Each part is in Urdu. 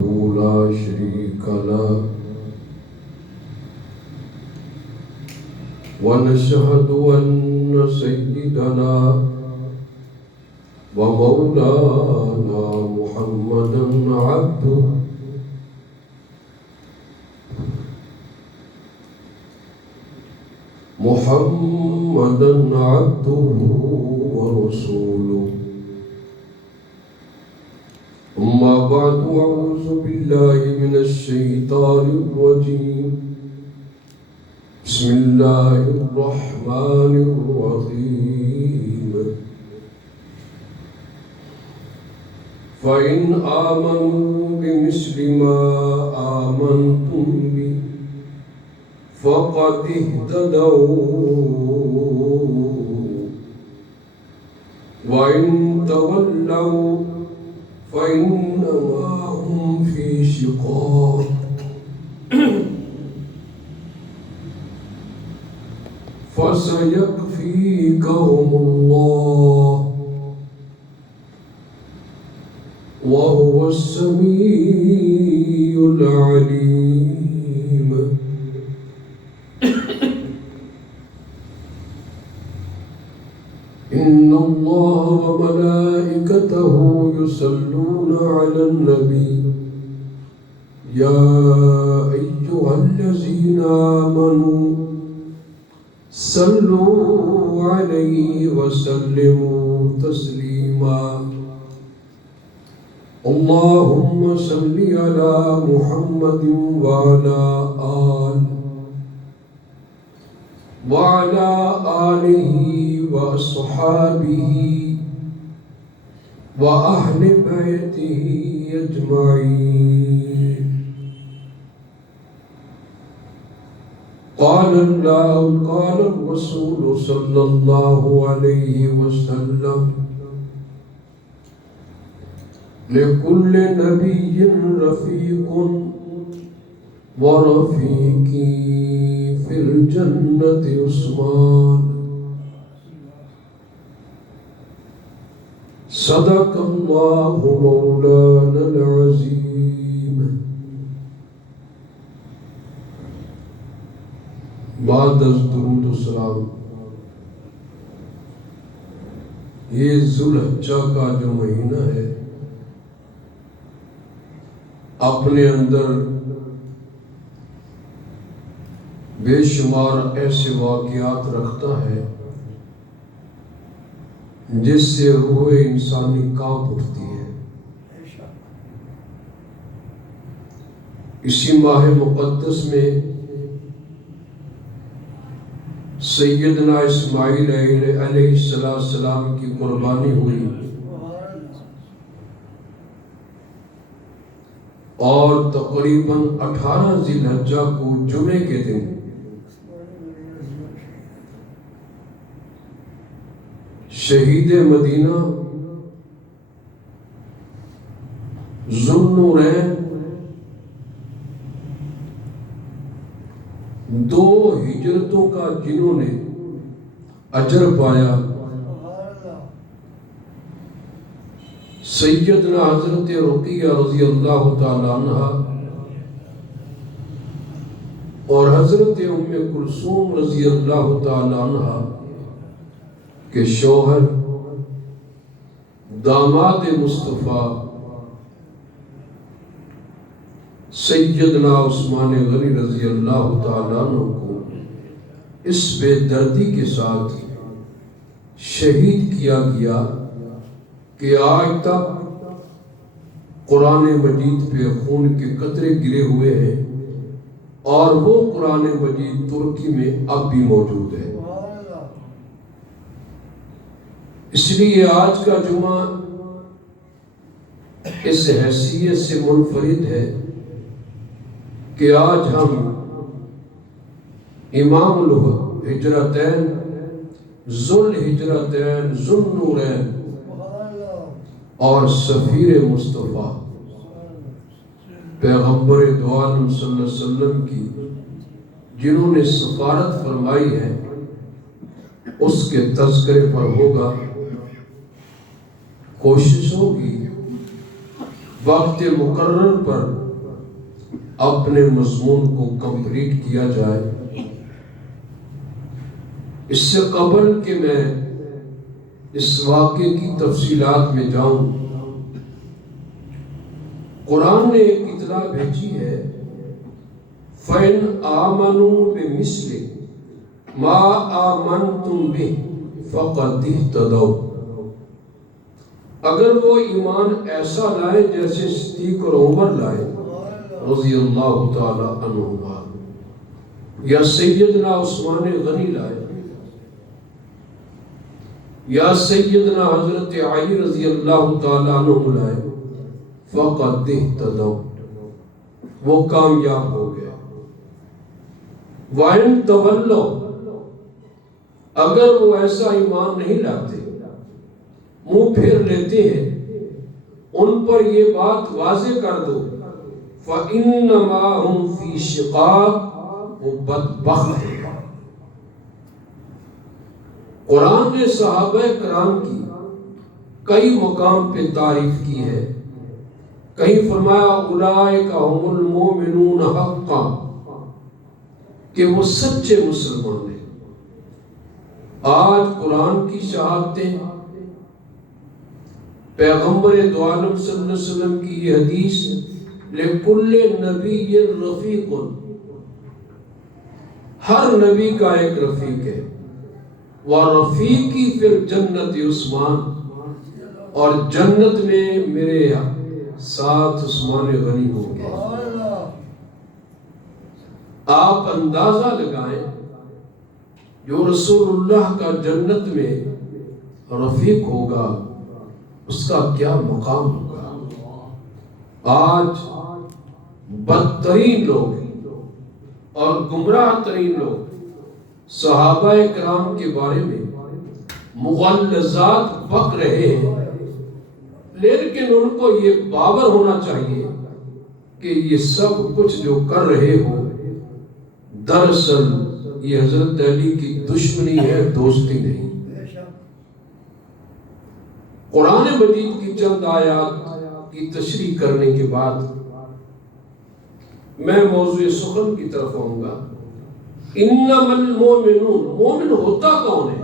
لا شريك له ونشهد أن سيدنا ومولانا محمدا عبده ورسوله. أما بعد، أعوذ بالله من الشيطان الرجيم. بسم الله الرحمن الرحيم. فإن آمنوا بمثل ما آمنتم به فقد اهتدوا، وإن تولوا فإنما هم في شقاق. فسيكفيكهم الله وهو السميع العليم. إن الله وملائكته يصلون على النبي يا أيها الذين آمنوا صلوا عليه وسلموا تسليما. اللهم صل على محمد وعلى آله وأصحابه وأهل بيته أجمعين. قال الرسول صلى الله عليه وسلم: لكل نبي رفيق ورفيقي في الجنة عثمان. صدق الله مولانا العظيم. بعد از درود و سلام، یہ ذوالحجہ کا جو مہینہ ہے اپنے اندر بے شمار ایسے واقعات رکھتا ہے جس سے روح انسانی کانپ اٹھتی ہے. اسی ماہ مقدس میں سیدنا اسماعیل علیہ السلام کی قربانی ہوئی اور تقریباً 18 ذی الحجہ کو جمعے کے دن شہید مدینہ ذوالنورین 2 ہجرتوں کا جنہوں نے اجر پایا، سیدنا حضرت رقیہ رضی اللہ تعالی عنہ اور حضرت ام کلثوم رضی اللہ تعالی عنہ کے شوہر داماد مصطفیٰ سیدنا عثمان غنی رضی اللہ تعالیٰ عنہ کو اس بے دردی کے ساتھ شہید کیا گیا کہ آج تک قرآن مجید پہ خون کے قطرے گرے ہوئے ہیں اور وہ قرآن مجید ترکی میں اب بھی موجود ہے. اس لیے آج کا جمعہ اس حیثیت سے منفرد ہے کہ آج ہم امام الہجرتین ذوالہجرتین ذوالنورین اور سفیر مصطفیٰ پیغمبر دو عالم صلی اللہ علیہ وسلم کی جنہوں نے سفارت فرمائی ہے اس کے تذکرے پر ہوگا. کوشش ہوگی وقت مقرر پر اپنے مضمون کو کمپلیٹ کیا جائے۔ اس سے قبل کہ میں اس واقعے کی تفصیلات میں جاؤں، قرآن نے ایک اطلاع بھیجی ہے، فَإِنْ آمَنُوا بِمِثْلِ مَا آمَنْتُمْ بِهِ فَقَدِ اهْتَدَوْا۔ اگر وہ ایمان ایسا لائے جیسے صدیق اور عمر لائے رضی اللہ تعالی عنہما، یا سیدنا عثمان غنی لائے، یا سیدنا حضرت علی رضی اللہ تعالی عنہ لائے، فَقَدِ اهْتَدَوْا، وہ کامیاب ہو گئے۔ وَإِن تَوَلَّوْا، اگر وہ ایسا ایمان نہیں لاتے، منہ پھیر لیتے ہیں، ان پر یہ بات واضح کر دو، فَإِنَّمَا هُمْ فِي شِقَاقٍ، وہ بدبخت ہیں۔ قرآن نے صحابہ کرام کی کئی مقام پہ تعریف کی ہے، کہیں فرمایا اولئک هم المؤمنون حقا، کہ وہ سچے مسلمان ہیں۔ آج قرآن کی شہادتیں، پیغمبر دو عالم صلی اللہ علیہ وسلم کی یہ حدیث، لِكُلِّ نَبِيٍّ رَفِيقٌ، ہر نبی کا ایک رفیق ہے، وَرَفِيقِي فِي الْجَنَّةِ عثمان، اور جنت میں میرے ساتھ عثمان غنی ہوں گے۔ آپ اندازہ لگائیں، جو رسول اللہ کا جنت میں رفیق ہوگا اس کا کیا مقام ہوگا۔ آج بدترین لوگ اور گمراہ ترین لوگ صحابہ کرام کے بارے میں مغلظات بک رہے ہیں، لیکن ان کو یہ باور ہونا چاہیے کہ یہ سب کچھ جو کر رہے ہو دراصل یہ حضرت علی کی دشمنی ہے، دوستی نہیں۔ قرآن مجید کی چند آیات کی تشریح کرنے کے بعد میں موضوع سخن کی طرف آؤں گا۔ انما المؤمنون، مومن ہوتا کون ہے؟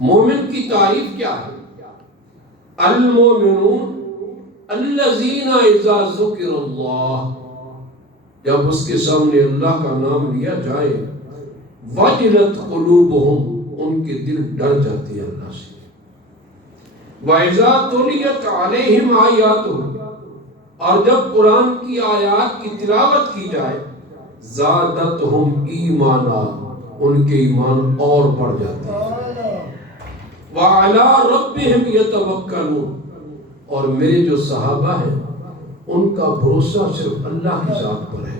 مومن کی تعریف کیا ہے؟ المؤمنون الذین اذا ذکر اللہ، جب اس کے سامنے اللہ کا نام لیا جائے، وجلت قلوبہم، ان کے دل ڈر جاتے ہیں اللہ سے، وَإِذَا تُلِيَتْ عَلَيْهِمْ آیَاتُهُ، اور جب قرآن کی آیات کی تلاوت کی جائے، زَادَتْهُمْ ایمانا، ان کے ایمان اور بڑھ جاتے ہیں، وَعَلَىٰ رَبِّهِمْ يَتَوَكَّلُونَ، اور میرے جو صحابہ ہیں ان کا بھروسہ صرف اللہ کی ذات پر ہے۔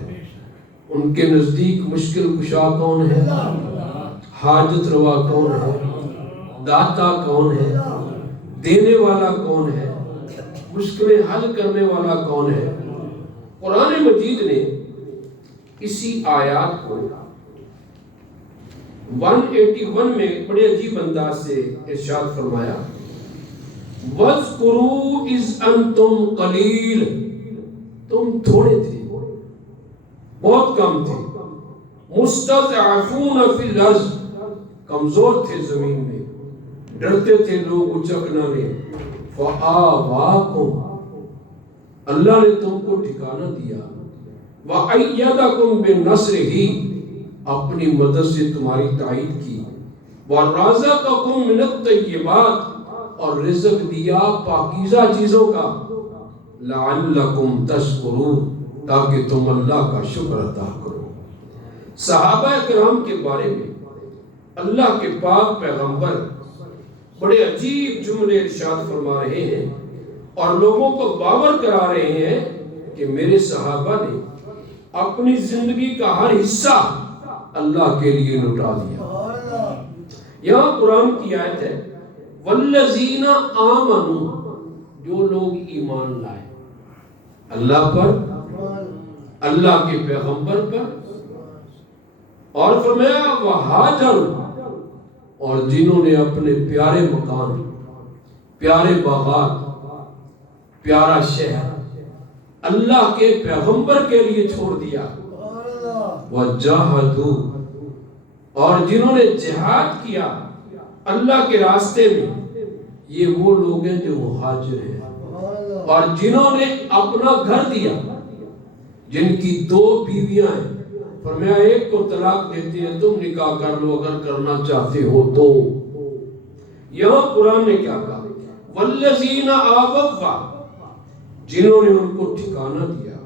ان کے نزدیک مشکل کشا کون ہے؟ حاجت روا کون ہے؟ داتا کون ہے؟ دینے والا کون ہے؟ مشکلیں حل کرنے والا کون ہے؟ قرآن مجید نے اسی آیات کو 181 میں بڑے عجیب انداز سے ارشاد فرمایا، وَاذْكُرُوا إِذْ أَنْتُمْ قَلِيلٌ، تم تھوڑے تھے، بہت کم تھے، مُسْتَضْعَفُونَ فِي الْأَرْضِ، کمزور تھے زمین میں، ڈرتے تھے لوگ اچکنا میں، فَآوَاكُمْ، اللہ نے تم کو ٹھکانہ دیا، وَأَيَّدَكُمْ بِالنَّصْرِهِ، اپنی مدد سے تمہاری تائید کی، وَرَزَقَكُمْ مِنَ الطَّيِّبَاتِ، اور رزق دیا پاکیزہ چیزوں کا، لَعَلَّكُمْ تَشْكُرُونَ، تاکہ تم اللہ کا شکر ادا کرو۔ صحابہ کرام کے بارے میں اللہ کے پاک پیغمبر بڑے عجیب جملے ارشاد فرما رہے ہیں اور لوگوں کو باور کرا رہے ہیں کہ میرے صحابہ نے اپنی زندگی کا ہر حصہ اللہ کے لیے لٹا دیا۔ یہاں قرآن کی آیت ہے، والذین آمنوا، جو لوگ ایمان لائے اللہ پر، اللہ کے پیغمبر پر، اور فرمایا وہاجروا، اور جنہوں نے اپنے پیارے مکان، پیارے باغات، پیارا شہر اللہ کے پیغمبر کے لیے چھوڑ دیا. وجاہدوا، اور جنہوں نے جہاد کیا اللہ کے راستے میں، یہ وہ لوگ ہیں جو مہاجر ہیں. اور جنہوں نے اپنا گھر دیا، جن کی 2 بیویاں ہیں، فرمایا ایک کو طلاق دیتے ہیں، تم نکاح کر لو اگر کرنا چاہتے ہو تو. یہاں قرآن نے کیا کہا؟ والذین آووا، جنہوں نے ان کو ٹھکانہ دیا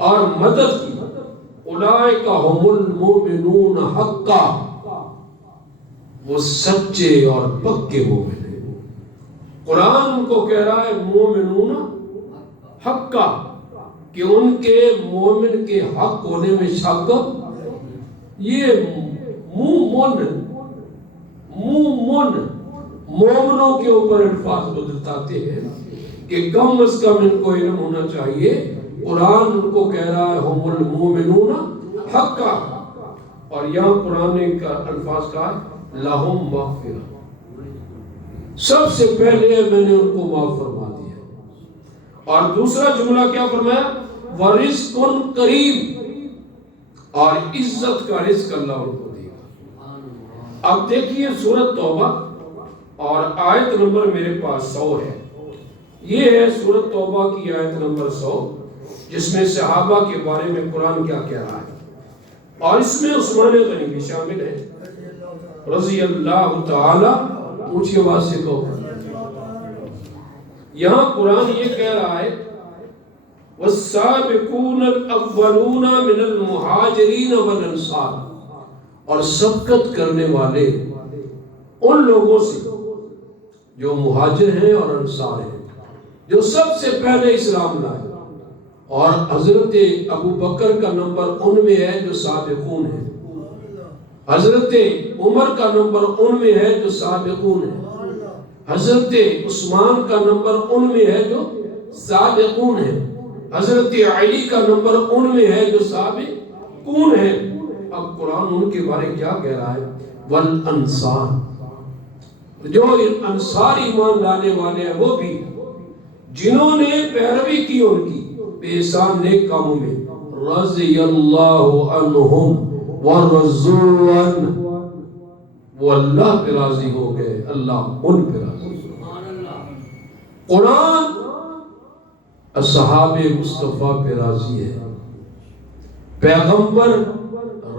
اور مدد کی، اولئک هم المؤمنون حقا، وہ سچے اور پکے مومن ہیں. قرآن ان کو کہہ رہا ہے مومنون حقا، کہ ان کے مومن کے حق ہونے میں شک. یہ مومنوں کے اوپر الفاظ بدلتے ہیں کہ کم از کم ان کو علم ہونا چاہیے. قرآن ان کو کہہ رہا ہے ہم المؤمنون حقا، اور یہاں قرآن نے الفاظ کہا لہم مغفرہ، سب سے پہلے میں نے ان کو معاف فرما دیا. اور دوسرا جملہ کیا فرمایا؟ ورزق کریم، اور عزت کا رزق اللہ ان کو دے گا. اب دیکھیے سورۃ توبہ، اور آیت نمبر میرے پاس 100 ہے. یہ ہے سورۃ توبہ کی آیت نمبر 100، جس میں صحابہ کے بارے میں قرآن کیا کہہ رہا ہے. اور اس میں عثمان غنی بھی شامل ہے رضی اللہ تعالی. اونچی آواز سے کہو. یہاں قرآن یہ کہہ رہا ہے والسابقون الاولون من المہاجرین والانصار، اور سبقت کرنے والے ان لوگوں سے جو مہاجر ہیں اور انصار ہیں، جو سب سے پہلے اسلام لائے. اور حضرت ابو بکر کا نمبر ان میں ہے جو سابقون ہیں، حضرت عمر کا نمبر ان میں ہے جو سابقون ہیں، حضرت عثمان کا نمبر ان میں ہے جو سابقون ہیں، حضرت علی کا نمبر ان میں ہے جو سابقون ہیں. اب قرآن ان کے بارے کیا کہہ رہا ہے؟ والانصار، جو انصار ایمان لانے والے ہیں وہ بھی، جنہوں نے پیروی کی ان کی احسان نیک کاموں میں، رضی اللہ عنہم ورضوا عنہ، وہ اللہ پہ راضی ہو گئے، اللہ ان پہ راضی. قرآن اصحاب مصطفیٰ پہ راضی ہے، پیغمبر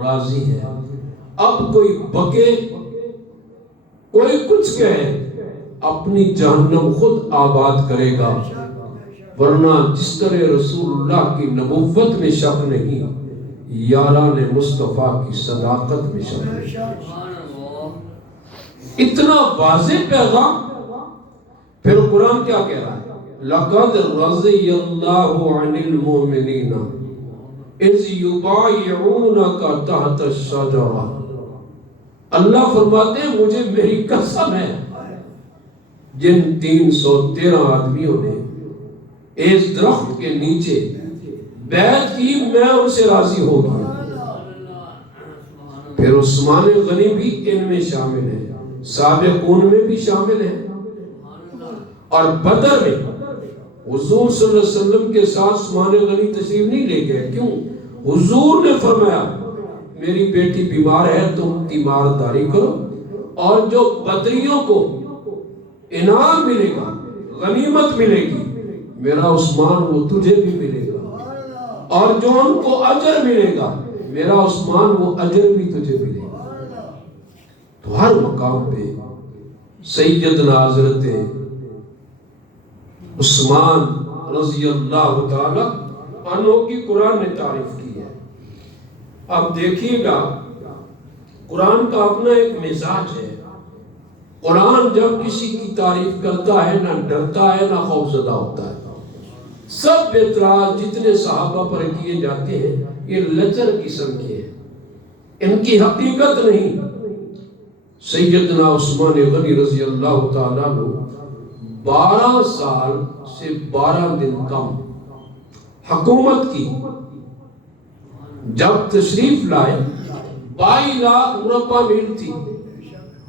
راضی ہے. اب کوئی بکے، کوئی کچھ کہے، اپنی جہنم خود آباد کرے گا. ورنہ جس طرح رسول اللہ کی نبوت میں شک نہیں، یاران مصطفیٰ کی صداقت میں شک نہیں. اتنا واضح پیغام. پھر قرآن کیا کہہ رہا ہے؟ لَقَدْ رَضِيَ اللَّهُ عَنِ الْمُؤْمِنِينَ إِذْ يُبَايِعُونَكَ تَحْتَ الشَّجَرَةِ. اللہ فرماتے ہیں مجھے میری قسم ہے، جن 313 آدمیوں نے اس درخت کے نیچے بیعت کی، میں ان سے راضی ہو گیا. پھر عثمان غنی بھی ان میں شامل ہے، سابقون میں بھی شامل ہے. اور بدر میں حضور صلی اللہ علیہ وسلم کے ساتھ عثمان غنی تشریف نہیں لے گئے. کیوں؟ حضور نے فرمایا میری بیٹی بیمار ہے، تم تیمارداری کرو، اور جو بدریوں کو انعام ملے گا، غنیمت ملے گی، میرا عثمان وہ تجھے بھی ملے گا، اور جو ان کو اجر ملے گا، میرا عثمان وہ اجر بھی تجھے ملے گا. تو ہر مقام پہ سیدنا حضرت عثمان رضی اللہ تعالی عنہ کی قرآن نے تعریف کی ہے. اب دیکھیے گا قرآن کا اپنا ایک مزاج ہے. قرآن جب کسی کی تعریف کرتا ہے نہ ڈرتا ہے نہ خوفزدہ ہوتا ہے. سب اعتراض جتنے صحابہ پر کیے جاتے ہیں یہ لچر قسم کے ہیں، ان کی حقیقت نہیں. سیدنا عثمان غنی رضی اللہ تعالیٰ عنہ 12 سال سے 12 دن کم حکومت کی. جب تشریف لائے 22 لاکھ مربع میل تھی،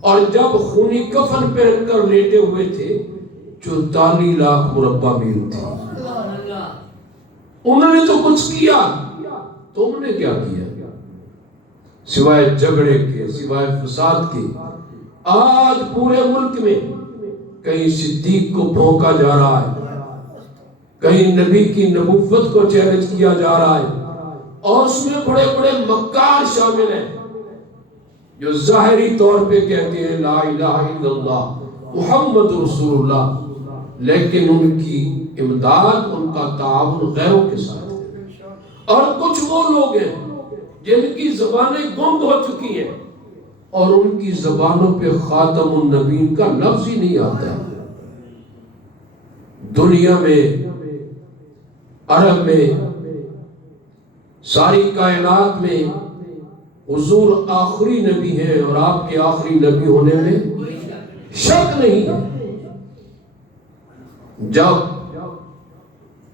اور جب خونی کفن پہن کر لیٹے ہوئے تھے 44 لاکھ مربع میل تھی۔ انہوں نے تو کچھ کیا، تم نے کیا کیا؟ سوائے جھگڑے کے، سوائے فساد کے۔ آج پورے ملک میں کہیں صدیق کو بھونکا جا رہا ہے، کہیں نبی کی نبوت کو چیلنج کیا جا رہا ہے، اور اس میں بڑے بڑے مکار شامل ہیں جو ظاہری طور پہ کہتے ہیں لا الہ الا اللہ محمد رسول اللہ، لیکن ان کی امداد، ان کا تعاون غیروں کے ساتھ ہے۔ اور کچھ وہ لوگ ہیں جن کی زبانیں گنگ ہو چکی ہیں اور ان کی زبانوں پہ خاتم النبیین کا لفظ ہی نہیں آتا۔ دنیا میں، عرب میں، ساری کائنات میں حضور آخری نبی ہیں اور آپ کے آخری نبی ہونے میں شک نہیں ہے۔ جب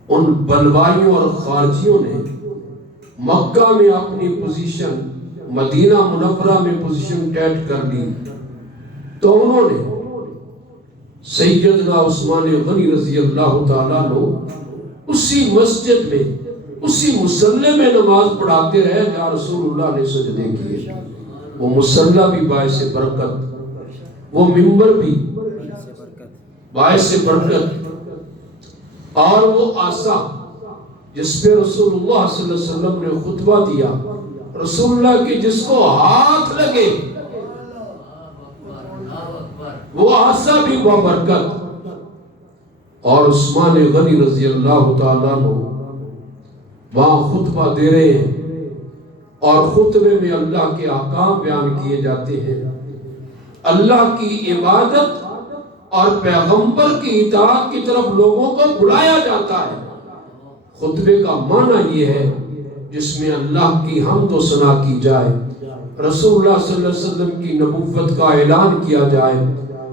ان بلوائیوں اور خارجیوں نے مکہ میں اپنی پوزیشن، مدینہ منورہ میں پوزیشن ٹیٹ کر لی، تو انہوں نے سیدنا عثمان غنی رضی اللہ تعالیٰ عنہ اسی مسجد میں، اسی مصلی میں نماز پڑھاتے رہے جہاں رسول اللہ نے سجدے کیے۔ وہ مصلی بھی باعث برکت، وہ منبر بھی باعث برکت، اور وہ عصا جس پہ رسول اللہ صلی اللہ علیہ وسلم نے خطبہ دیا، رسول اللہ کی جس کو ہاتھ لگے وہ عصا بھی برکت۔ اور عثمان غنی رضی اللہ تعالیٰ عنہ وہاں خطبہ دے رہے ہیں، اور خطبے میں اللہ کے احکام بیان کیے جاتے ہیں، اللہ کی عبادت اور پیغمبر کی اطاعت کی طرف لوگوں کو بلایا جاتا ہے۔ خطبے کا معنی یہ ہے جس میں اللہ کی حمد و ثنا کی جائے، رسول اللہ صلی اللہ علیہ وسلم کی نبوت کا اعلان کیا جائے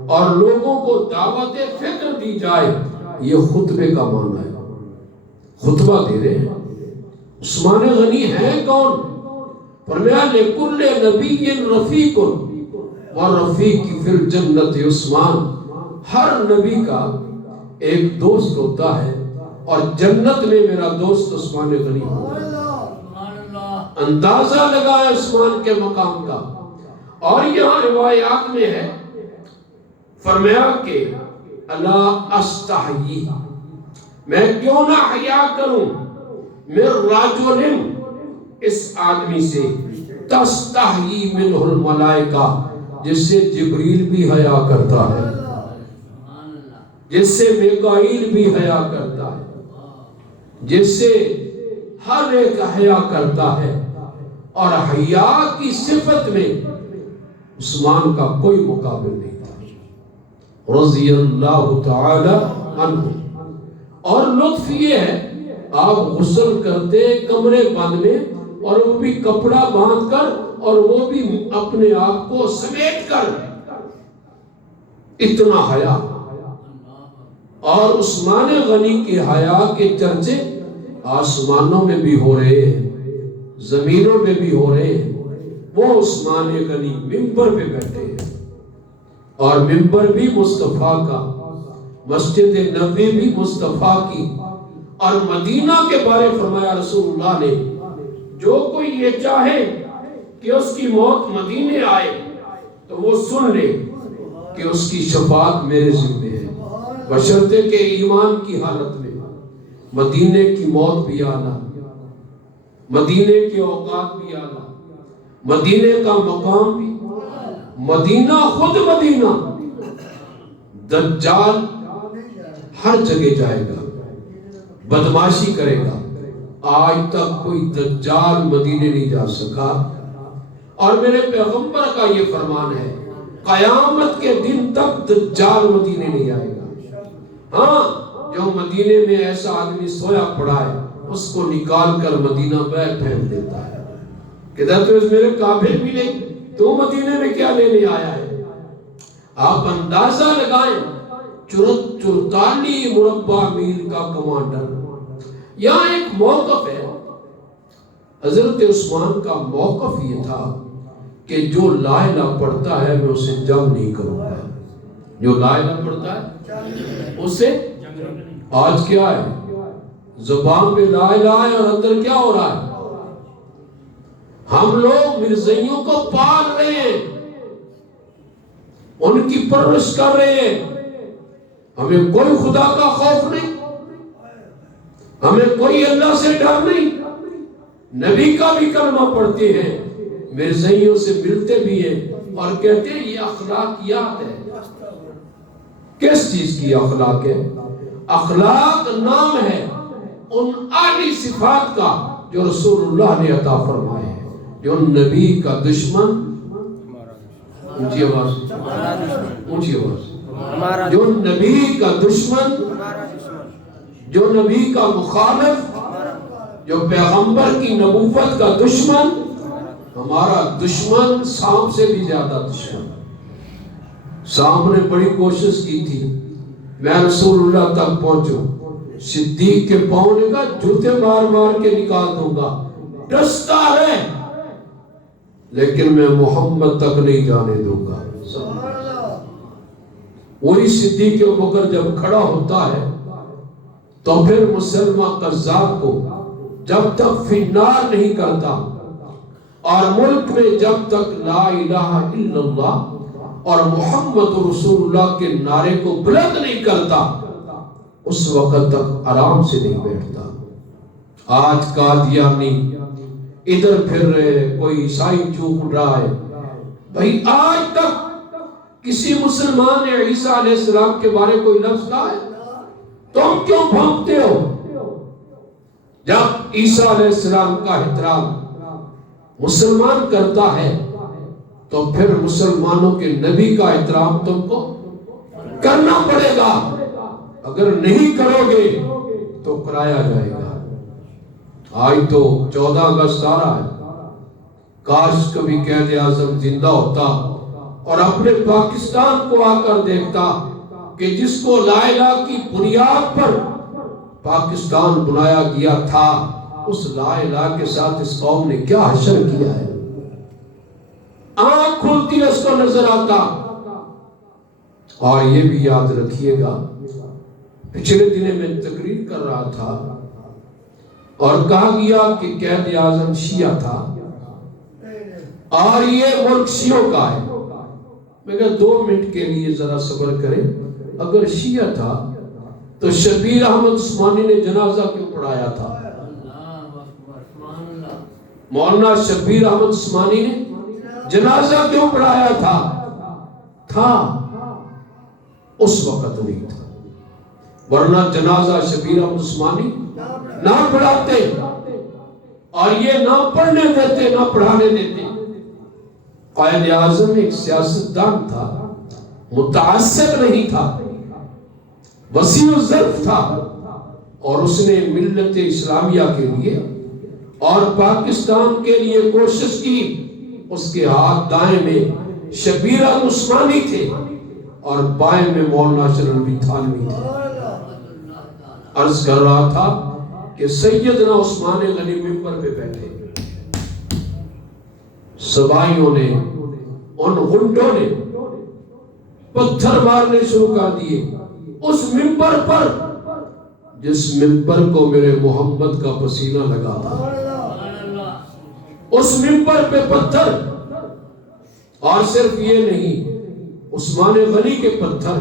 اور لوگوں کو دعوت فکر دی جائے، یہ خطبے کا معنی ہے۔ خطبہ دے رہے ہیں۔ عثمان غنی ہے کون؟ فرمایا لِكُلِّ نَبِيٍّ رَفِيقٌ وَرَفِيقِ فِي الْجَنَّةِ عثمان۔ ہر نبی کا ایک دوست ہوتا ہے اور جنت میں میرا دوست عثمان غنی ہوگا۔ اندازہ لگا ہے عثمان کے مقام کا۔ اور یہاں روایات میں ہے، فرمایا کہ الا استحیی، میں کیوں نہ حیا کروں من رجل، اس آدمی سے تستحیی منہ الملائکہ، جس سے جبریل بھی حیا کرتا ہے، جس سے میکائیل بھی حیا کرتا ہے، جس سے ہر ایک حیا کرتا ہے، اور حیا کی صفت میں عثمان کا کوئی مقابل نہیں تھا رضی اللہ تعالی عنہ۔ اور لطف یہ ہے، آپ غسل کرتے کمرے بند میں، اور وہ بھی کپڑا باندھ کر، اور وہ بھی اپنے آپ کو سمیٹ کر، اتنا حیا۔ اور عثمان غنی کے حیا کے چرچے آسمانوں میں بھی ہو رہے ہیں، زمینوں میں بھی ہو رہے ہیں۔ وہ عثمان غنی منبر پہ بیٹھے ہیں، اور منبر بھی مصطفیٰ کا، مسجد نبوی بھی مصطفیٰ کی، اور مدینہ کے بارے فرمایا رسول اللہ نے، جو کوئی یہ چاہے کہ اس کی موت مدینے آئے تو وہ سن لے کہ اس کی شفاعت میرے ذمہ ہے، بشرطے کہ ایمان کی حالت میں۔ مدینے کی موت بھی اعلیٰ، مدینے کے اوقات بھی اعلیٰ، مدینے کا مقام بھی، مدینہ خود مدینہ۔ دجال ہر جگہ جائے گا، بدماشی کرے گا، آج تک کوئی دجال مدینے نہیں جا سکا۔ اور میرے پیغمبر کا یہ فرمان ہے، قیامت کے دن تک دجال مدینے نہیں آئے گا۔ ہاں، جو مدینے میں ایسا آدمی سویا پڑا ہے، اس کو نکال کر مدینہ میں پھینک دیتا ہے کہ تو اس میرے قابل بھی نہیں، تو مدینے میں کیا لینے آیا ہے؟ آپ اندازہ لگائیں، 44 مربع میل کا کمانڈر۔ یہاں ایک موقف ہے، حضرت عثمان کا موقف یہ تھا کہ جو لا الہ پڑھتا ہے میں اسے جنگ نہیں کروں گا۔ جو لا الہ پڑھتا ہے اس سے آج کیا ہے؟ زبان پہ لا الہ ہے اور اندر کیا ہو رہا ہے؟ ہم لوگ مرزائیوں کو پال رہے ہیں، ان کی پرورش کر رہے ہیں، ہمیں کوئی خدا کا خوف نہیں، ہمیں کوئی اللہ سے ڈر نہیں، نبی کا بھی کلمہ پڑھتے ہیں، مرزائیوں سے ملتے بھی ہیں اور کہتے ہیں یہ اخلاقیات ہے۔ کس چیز کی اخلاق ہے؟ اخلاق نام ہے ان اعلی صفات کا جو رسول اللہ نے عطا فرمائے ہیں، جو نبی کا دشمن، اونچی آواز، اونچی آواز، جو نبی کا دشمن، جو نبی کا مخالف، جو پیغمبر کی نبوت کا دشمن، ہمارا دشمن سانپ سے بھی زیادہ دشمن۔ سانپ نے بڑی کوشش کی تھی میں رسول اللہ تک پہنچوں، صدیق کے پاؤں نے کہا جوتے مار مار کے نکال دوں گا، ڈستا ہے لیکن میں محمد تک نہیں جانے دوں گا۔ وہی صدیق ابوبکر جب کھڑا ہوتا ہے تو پھر مسلمہ قذاب کو جب تک فی النار نہیں کرتا اور ملک میں جب تک لا الہ الا اللہ اور محمد رسول اللہ کے نعرے کو بلند نہیں کرتا اس وقت تک آرام سے نہیں بیٹھتا۔ آج قادیانی ادھر پھر رہے، کوئی عیسائی چوک رہا ہے، بھائی آج تک کسی مسلمان نے عیسیٰ علیہ السلام کے بارے کوئی لفظ کہا ہے؟ تم کیوں بھونکتے ہو؟ جب عیسیٰ علیہ السلام کا احترام مسلمان کرتا ہے تو پھر مسلمانوں کے نبی کا احترام تم کو کرنا پڑے گا، اگر نہیں کرو گے تو کرایا جائے گا۔ آج تو 14 اگست آ رہا ہے، کاش کبھی قائد اعظم زندہ ہوتا اور اپنے پاکستان کو آ کر دیکھتا کہ جس کو لا الہ کی بنیاد پر پاکستان بنایا گیا تھا، اس لا الہ کے ساتھ اس قوم نے کیا حشر کیا ہے۔ آنکھ کھلتی ہے اس کو نظر آتا۔ اور یہ بھی یاد رکھیے گا، پچھلے دنوں میں تقریر کر رہا تھا اور کہا گیا کہ قائد اعظم شیعہ تھا اور یہ ملک شیعوں کا ہے۔ میں کہا 2 منٹ کے لیے ذرا صبر کریں، اگر شیعہ تھا تو شبیر احمد عثمانی نے جنازہ کیوں پڑھایا تھا؟ مولانا شبیر احمد عثمانی نے جنازہ کیوں پڑھایا تھا اس وقت نہیں تھا، ورنہ جنازہ شبیر احمد عثمانی نہ پڑھاتے اور یہ نہ پڑھنے دیتے نہ پڑھانے دیتے۔ قائد اعظم ایک سیاستدان تھا، متعصب نہیں تھا، وسیع الظرف تھا، اور اس نے ملت اسلامیہ کے لیے اور پاکستان کے لیے کوشش کی۔ اس کے ہاتھ دائیں میں شبیر احمد عثمانی تھے اور بائیں میں مولانا اشرف علوی تھانوی تھے۔ عرض کر رہا تھا کہ سیدنا عثمان غنی ممبر پہ بیٹھے، سبائیوں نے، ان غنڈوں نے پتھر مارنے شروع کر دیے اس ممبر پر جس ممبر کو میرے محمد کا پسینہ لگا تھا۔ اس ممبر پہ پتھر، اور صرف یہ نہیں، عثمان غنی کے پتھر۔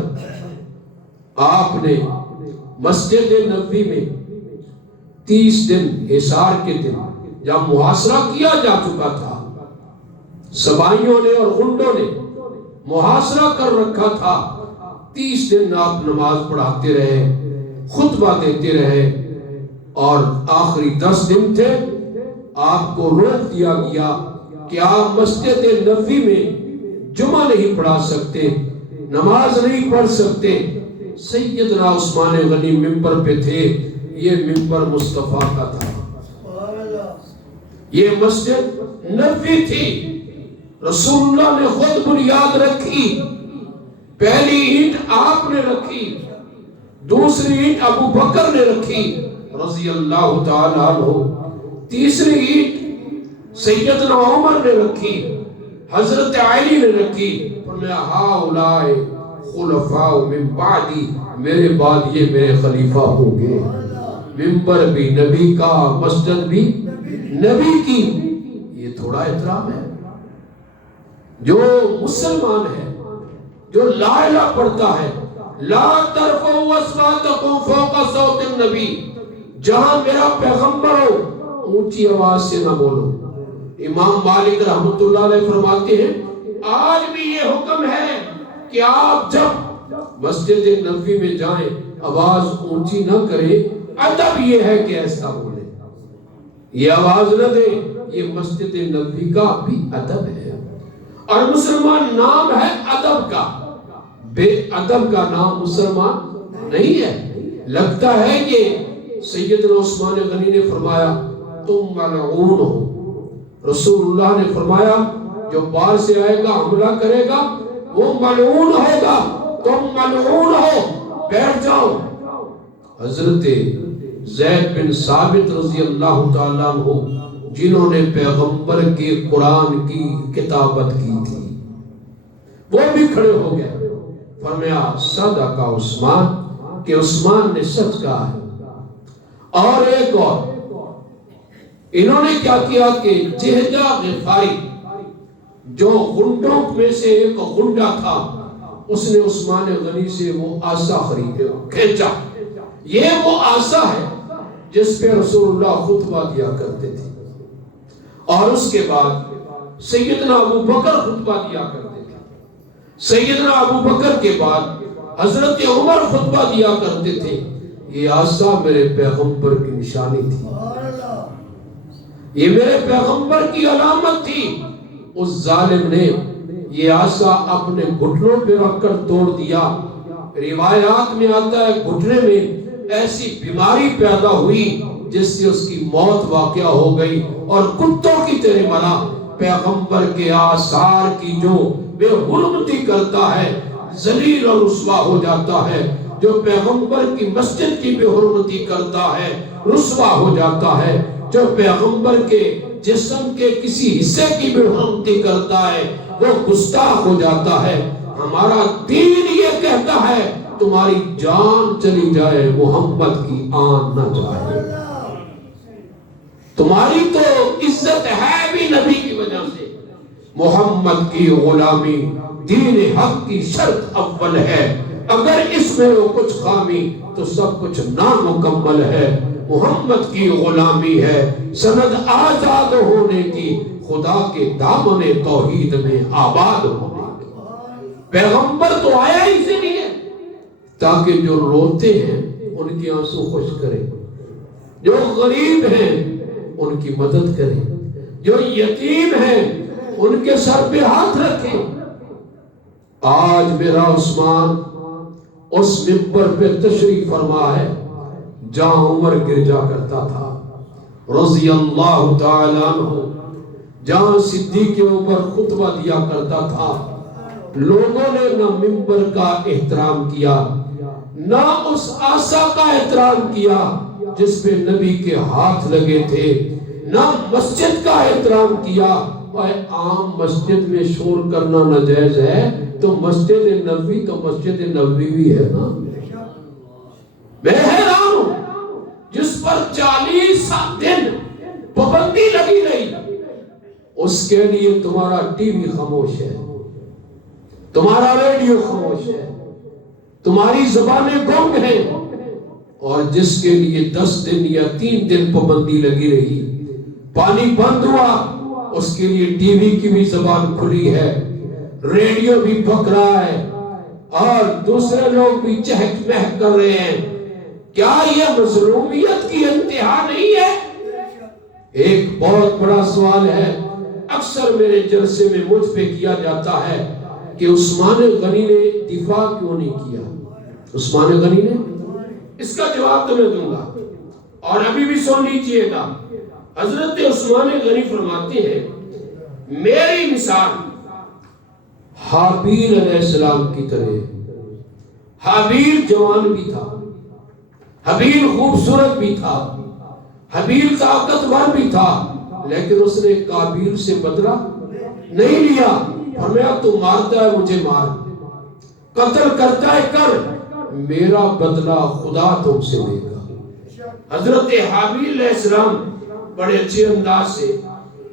آپ نے مسجد نبوی میں 30 دن حصار کے دن جب محاصرہ کیا جا چکا تھا، سبائیوں نے اور غنڈوں نے محاصرہ کر رکھا تھا، 30 دن آپ نماز پڑھاتے رہے، خطبہ دیتے رہے، اور آخری 10 دن تھے آپ کو روک دیا گیا کہ آپ مسجد نبوی میں جمعہ نہیں پڑھا سکتے، نماز نہیں پڑھ سکتے۔ سیدنا عثمان غنی ممبر پہ تھے، یہ ممبر مصطفیٰ کا تھا، یہ مسجد نبوی تھی، رسول اللہ نے خود بنیاد رکھی، پہلی اینٹ آپ نے رکھی، دوسری اینٹ ابو بکر نے رکھی رضی اللہ تعالیٰ عنہ، تیسری اینٹ سیدنا عمر نے رکھی، حضرت علی نے رکھی۔ فرمایا ہؤلاء خلفاء من بعدی، میرے بعد یہ میرے خلیفہ ہوں گے. ممبر بھی نبی کا، مسجد بھی نبی کی. یہ تھوڑا احترام ہے؟ جو مسلمان ہے، جو لا الہ پڑھتا ہے، لا ترفعوا اصواتکم فوق صوت النبی، جہاں میرا پیغمبر ہو اونچی آواز سے نہ بولو. امام مالک رحمۃ اللہ علیہ فرماتے ہیں آج بھی یہ حکم ہے کہ آپ جب مسجد نبوی میں جائیں آواز اونچی نہ کریں. ادب یہ ہے کہ ایسا بولے، یہ آواز نہ دے. یہ مسجد نبوی کا بھی ادب ہے. اور مسلمان نام ہے ادب کا، بے ادب کا نام مسلمان نہیں ہے. لگتا ہے کہ سیدنا عثمان غنی نے فرمایا تم ملعون ہو. رسول اللہ نے فرمایا جو باہر سے آئے گا حملہ کرے گا وہ ملعون ہوگا، تم ملعون ہو، بیٹھ جاؤ. حضرت زید بن ثابت رضی اللہ تعالیٰ عنہ جنہوں نے پیغمبر کے قرآن کی کتابت کی تھی وہ بھی کھڑے ہو گئے. فرمایا صدق عثمان، کہ عثمان نے سچ کہا ہے. اور ایک اور انہوں نے کیا کیا کہ جہجہ غفاری جو غنڈوں میں سے ایک غنڈا تھا اس نے عثمان غنی سے وہ آسا خریدے کھینچا. یہ وہ آسا ہے جس پہ رسول اللہ خطبہ دیا کرتے تھے. اور اس کے بعد سیدنا ابو بکر خطبہ دیا کرتے تھے. سیدنا ابو بکر کے بعد حضرت عمر خطبہ دیا کرتے تھے. یہ آسا میرے پیغمبر کی نشانی تھی، یہ میرے پیغمبر کی علامت تھی. اس ظالم نے یہ آسا اپنے گھٹنوں پہ رکھ کر توڑ دیا. روایات میں آتا ہے گھٹنے میں ایسی بیماری پیدا ہوئی جس سے اس کی موت واقع ہو گئی. اور کتوں کی طرح مرا. پیغمبر کے آثار کی جو بے حرمتی کرتا ہے ذلیل اور رسوا ہو جاتا ہے. جو پیغمبر کی مسجد کی بے حرمتی کرتا ہے رسوا ہو جاتا ہے. جو پیغمبر کے جسم کے کسی حصے کی بے حرمتی کرتا ہے وہ گستاخ ہو جاتا ہے. ہمارا دین یہ کہتا ہے تمہاری جان چلی جائے محمد کی آن نہ جائے. تمہاری تو عزت ہے بھی نبی کی وجہ سے. محمد کی غلامی دین حق کی شرط اول ہے. اگر اس میں وہ کچھ خامی تو سب کچھ نامکمل ہے. محمد کی غلامی ہے سند آزاد ہونے کی، خدا کے دامن توحید میں آباد ہونے کی. پیغمبر تو آیا ہی سے نہیں ہے تاکہ جو روتے ہیں ان کی آنسو خوش کرے، جو غریب ہیں ان کی مدد کرے، جو یتیم ہیں ان کے سر پہ ہاتھ رکھیں. آج میرا عثمان اس منبر پہ تشریف فرما ہے جہاں عمر گرجا کرتا تھا رضی اللہ تعالیٰ عنہ، جہاں صدیق کے اوپر خطبہ دیا کرتا تھا. لوگوں نے نہ منبر کا احترام کیا، نہ اس آسا کا احترام کیا جس پہ نبی کے ہاتھ لگے تھے، نہ مسجد کا احترام کیا. اور عام مسجد میں شور کرنا ناجائز ہے تو مسجد نبوی تو مسجد نبوی بھی ہے نا. میں حیران ہوں جس پر 40 دن پابندی لگی رہی اس کے لیے تمہارا ٹی وی خاموش ہے، تمہارا ریڈیو خاموش ہے، تمہاری زبانیں گنگ ہیں. اور جس کے لیے 10 دن یا 3 دن پابندی لگی رہی، پانی بند ہوا، اس کے لیے ٹی وی کی بھی زبان کھلی ہے، ریڈیو بھی بک رہا ہے اور دوسرے لوگ بھی چہک مہک کر رہے ہیں. کیا یہ مظلومیت کی انتہا نہیں ہے؟ ایک بہت بڑا سوال ہے اکثر میرے جلسے میں مجھ پہ کیا جاتا ہے کہ عثمان غنی نے دفاع کیوں نہیں کیا. عثمان غنی نے، اس کا جواب تو میں دوں گا اور ابھی بھی سن لیجئے گا. حضرت عثمان غنی فرماتے ہیں میری مثال حابیل علیہ السلام کی طرح. حابیل جوان بھی تھا، حابیل خوبصورت بھی تھا، حابیل طاقتور بھی تھا، لیکن اس نے قابیل سے بدلہ نہیں لیا. فرمایا تو مارتا ہے مجھے مار، قتل کرتا ہے کر، میرا بدلہ خدا تم سے لے گا۔ حضرت حابیل علیہ السلام بڑے اچھے انداز سے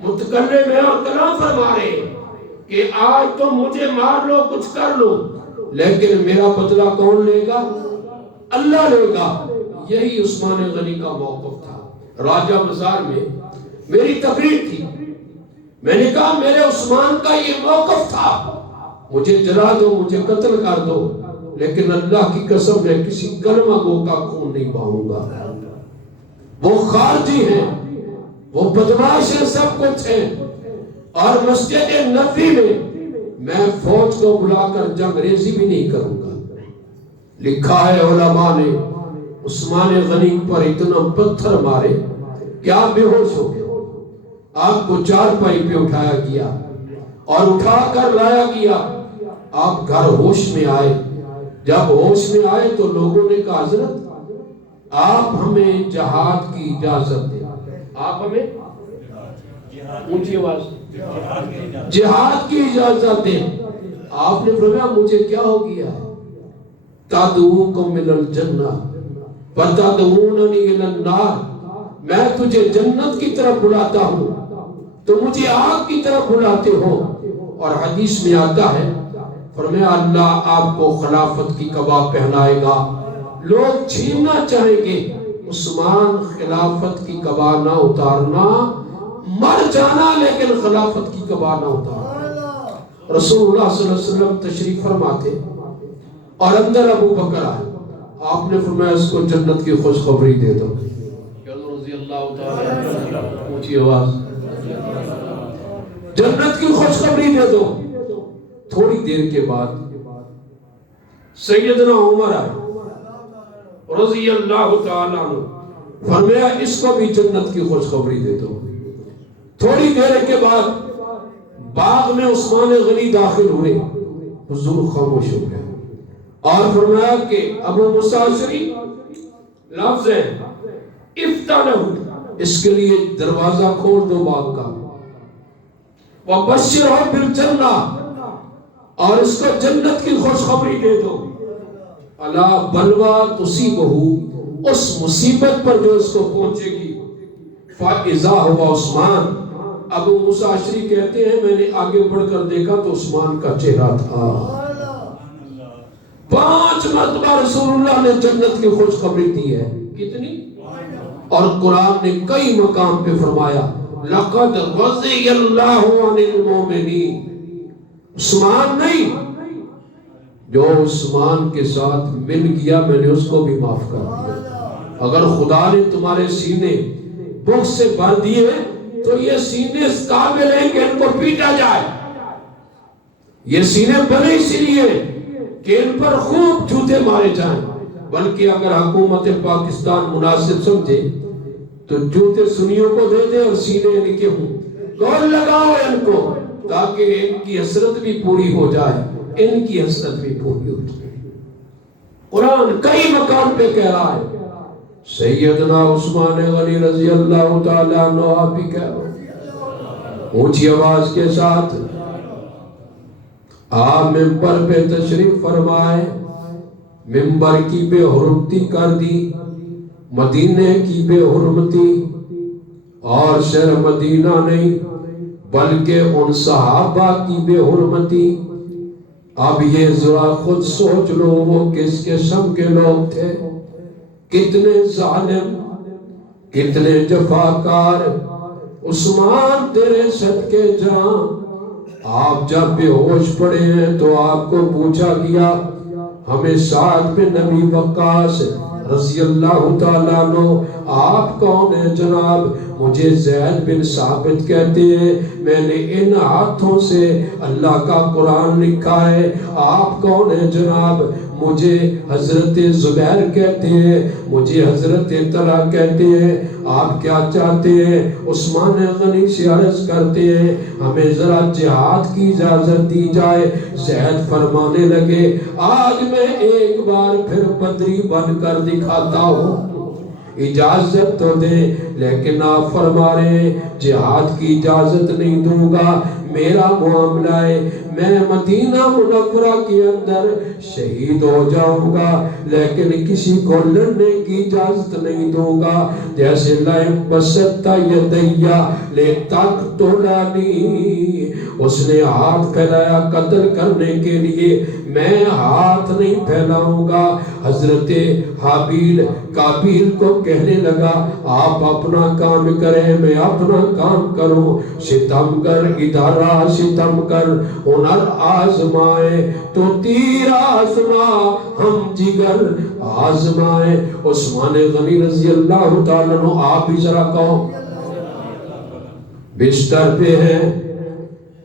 متکلم ہے اور کلام فرما رہے ہیں کہ آج تم مجھے مار لو، کچھ کر لو، لیکن میرا بدلہ کون لے گا؟ اللہ لے گا۔ یہی عثمان غنی کا موقف تھا۔ راجہ بازار میں میری تقریر تھی، میں نے کہا میرے عثمان کا یہ موقف تھا، مجھے جلا دو، مجھے قتل کر دو، لیکن اللہ کی قسم میں کسی کلمہ گو کا خون نہیں بہاؤں گا۔ وہ خارجی ہیں، وہ بدماش ہیں، سب کچھ ہیں، اور مسجد نبوی میں فوج کو بلا کر جنگ ریزی بھی نہیں کروں گا۔ لکھا ہے علماء نے عثمان غنی پر اتنا پتھر مارے کہ آپ بے ہوش ہو گئے۔ آپ کو چارپائی پہ اٹھایا گیا اور اٹھا کر لایا گیا۔ آپ گھر ہوش میں آئے۔ جب ہوش میں آئے تو لوگوں نے کہا حضرت آپ ہمیں جہاد کی اجازت دیں، آپ ہمیں اونچی آواز جہاد کی اجازت دیں۔ آپ نے فرمایا مجھے کیا ہو گیا ہے؟ تدعوکم الی الجنہ فتدعوننی الی النار، میں تجھے جنت کی طرف بلاتا ہوں تو مجھے آگ کی طرف بلاتے ہو۔ اور حدیث میں آتا ہے فرمایا اللہ آپ کو خلافت کی قبا پہنائے گا۔ لوگ چھیننا چاہیں گے، عثمان خلافت کی قبا نہ اتارنا، مر جانا لیکن خلافت کی قبا نہ اتارنا۔ رسول اللہ صلی اللہ علیہ وسلم تشریف فرماتے اور اندر ابو بکر آئے، آپ نے فرمایا اس کو جنت کی خوشخبری دے دو۔ رضی اللہ تعالیٰ اونچی آواز جنت کی خوشخبری دے دو۔ تھوڑی دیر کے بعد سیدنا عمر آئے رضی اللہ تعالیٰ عنہ، فرمایا اس کو بھی جنت کی خوشخبری دے دو۔ تھوڑی دیر کے بعد باغ میں عثمان غنی داخل ہوئے، حضور خاموش ہو گئے اور فرمایا کہ ابو موسیٰ اشعری لفظ ہے افتح لہو، اس کے لیے دروازہ کھول دو باغ کا، وبشرہ بالجنہ، اور اس کو جنت کی خوشخبری دے دو۔ الا بلوا تصیبہ، اس مصیبت پر جو اس کو پہنچے گی، فاذا ہوا عثمان۔ ابو موسیٰ اشعری کہتے ہیں میں نے آگے بڑھ کر دیکھا تو عثمان کا چہرہ تھا۔ 5 مرتبہ رسول اللہ نے جنت کی خوشخبری دی ہے، کتنی؟ اور قرآن نے کئی مقام پہ فرمایا لقد رضی اللہ عن المؤمنین۔ عثمان نہیں، جو عثمان کے ساتھ مل گیا میں نے اس کو بھی معاف کر دیا۔ اگر خدا نے تمہارے سینے بغض سے بھر دیے تو یہ سینے اس قابل ہیں کہ ان کو پیٹا جائے۔ یہ سینے بنے اس لیے کہ ان پر خوب جوتے مارے جائیں، بلکہ اگر حکومت پاکستان مناسب سمجھے تو جوتے سنیوں کو دے دے اور سینے ان کے ہوں، گول لگاؤ ان کو تاکہ ان کی حسرت بھی پوری ہو جائے، ان کی حسرت بھی پوری ہو جائے۔ قرآن کئی مقام پہ کہہ رہا ہے سیدنا عثمان غنی رضی اللہ تعالیٰ عنہ، آپ بھی کہہ رہا اونچی آواز کے ساتھ آپ ممبر پہ تشریف فرمائے، ممبر کی بے حرمتی کر دی، مدینے کی بے حرمتی، اور شہر مدینہ نہیں بلکہ ان صحابہ کی بے حرمتی۔ اب یہ ذرا خود سوچ لو وہ کس قسم کے لوگ تھے، کتنے ظالم، کتنے جفاکار۔ عثمان تیرے صدقے جان، آپ جب بے ہوش پڑے ہیں تو آپ کو پوچھا گیا، ہمیں ساتھ میں نبی وقاص رضی اللہ تعالیٰ عنہ، آپ کون ہیں جناب؟ مجھے زید بن ثابت کہتے ہیں، میں نے ان ہاتھوں سے اللہ کا قرآن لکھا ہے۔ آپ کون ہیں جناب؟ مجھے حضرت زبیر کہتے ہیں، مجھے حضرت طلحہ کہتے ہیں۔ آپ کیا چاہتے ہیں؟ عثمان غنی سے عرض کرتے ہیں ہمیں ذرا جہاد کی اجازت دی جائے۔ زید فرمانے لگے آج میں ایک بار پھر بدری بن کر دکھاتا ہوں، اجازت تو دے، لیکن آپ فرما رہے ہیں جہاد کی اجازت نہیں دوں گا، میرا معاملہ ہے میں مدینہ منورہ کے اندر شہید ہو جاؤں گا، لیکن کسی کو لڑنے کی اجازت نہیں دوں گا۔ جیسے لائم بسطہ یدیہ لے تقتلنی، اس نے ہاتھ پھیلایا قتل کرنے کے لیے، میں ہاتھ نہیں پھیلاؤں گا۔ حضرت حابیل قابیل کو کہنے لگا آپ اپنا کام کریں، میں اپنا کام کروں۔ ستمگر ادارہ ستمگر ہنر آزمائے تو تیر آزما ہم جگر آزمائے۔ عثمان غنی رضی اللہ تعالیٰ عنہ، آپ بھی ذرا کہو۔ بستر پہ ہیں،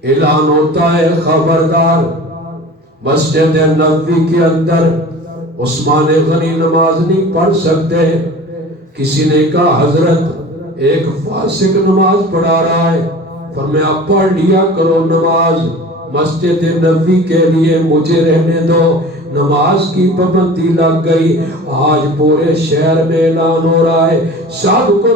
اعلان ہوتا ہے خبردار، مسجد نبوی کے اندر عثمان غنی نماز نہیں پڑھ سکتے۔ کسی نے کہا حضرت ایک فاسق نماز پڑھا رہا ہے، فرمایا پڑھ لیا کرو نماز، مسجد نبوی کے لیے مجھے رہنے دو۔ نماز کی پابندی لگ گئی۔ آج پورے شہر میں اعلان ہو رہا ہے سب کو